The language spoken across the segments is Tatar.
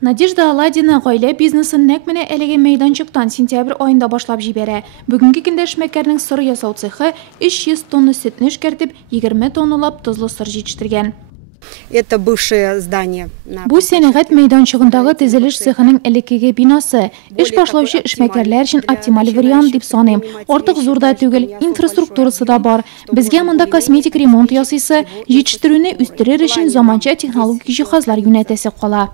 Надежда Аладдина гаилә бизнесын нәкъ менә әлеге мәйданчыктан сентябрь айында башлап җибәрә. Бүгенге көндә эшмәкәрнең сыр ясау цехы 300 тонна сөтне эшкәртеп, 20 тонналап тозлы сыр җитештергән. Это бывшее здание. Бу сәнәгать мәйданчыгындагы төзелеш цехының элеккеге бинасы. Эш башлаучы эшмәкәрләр өчен оптималь вариант дип саныйм. Артык зур да түгел, инфраструктурасы да бар. Безгә монда косметик ремонт ясыйсы, җитештерүне үстерер өчен заманча технологик җиһазлар юнәтәсе кала.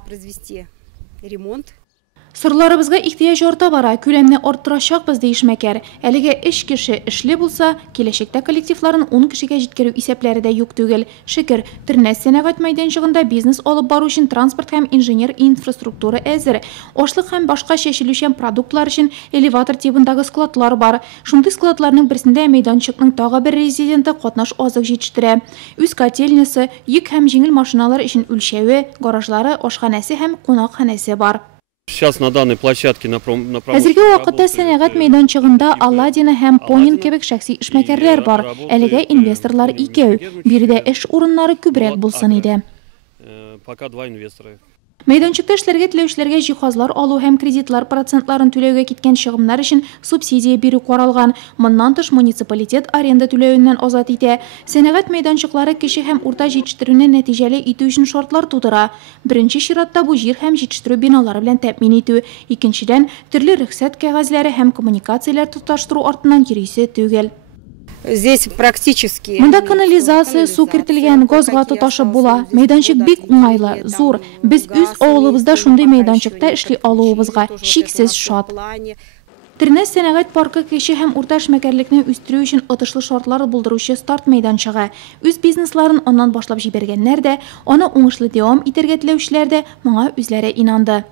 Сырларыбызга ихтияҗ арта бара, күләмне арттырачакбыз ди эшмәкәр. Әлегә 3 кеше эшле булса, киләчәктә коллективларын 10 кешегә җиткерү исәпләре дә юк түгел. Шөкер, Тернәс сәнәгать мәйданчыгында бизнес алып бару өчен транспорт һәм инженер инфраструктура әзер. Ашлык һәм башка чәчелүчән продуктлар өчен элеватор тибындагы складлар бар. Шундый складларның берсендә мәйданчыкның тагы бер резиденты катнаш азык җитештерә. Үз котельнясы, йөк һәм җиңел машиналар өчен үлчәве, гаражлары, ашханәсе һәм кунакханәсе бар. Сейчас на данной площадке Хәзерге вакытта сәнәгать мәйданчыгында Аладдина һәм Понин кебек шәхси эшмәкәрләр бар. Әлегә инвесторлар икәү. Биредә эш урыннары күбрәк булсын иде. Пока 2 инвестора. Мәйданчыкта эшләргә теләүчеләргә җиһазлар алу һәм кредитлар процентларын түләүгә киткән чыгымнар өчен субсидия бирү каралган. Моннан тыш муниципалитет аренда түләвеннән азат итә. Сәнәгать мәйданчыклары кече һәм урта җитештерүне нәтиҗәле итү өчен шартлар тудыра. Беренче чиратта бу җир һәм җитештерү биналары белән тәэмин итү. Икенчедән, төрле рөхсәт кәгазьләре һәм коммуникацияләр тоташтыру артыннан йөрисә түгел. Здесь практически... Монда канализация, су кертелгән, газга тоташып була. Мәйданчык бик уңайлы, зур. Без үз авылыбызда шундый мәйданчыкта эшли алуыбызга шиксез шат. Тернәс сәнәгать паркы кече һәм урта эшмәкәрлекне үстерү өчен отышлы шартлар булдыручы старт мәйданчыгы. Үз бизнесларын аннан башлап җибәргәннәр дә, аны уңышлы дәвам итәргә теләүчеләр дә моңа үзләре инанды.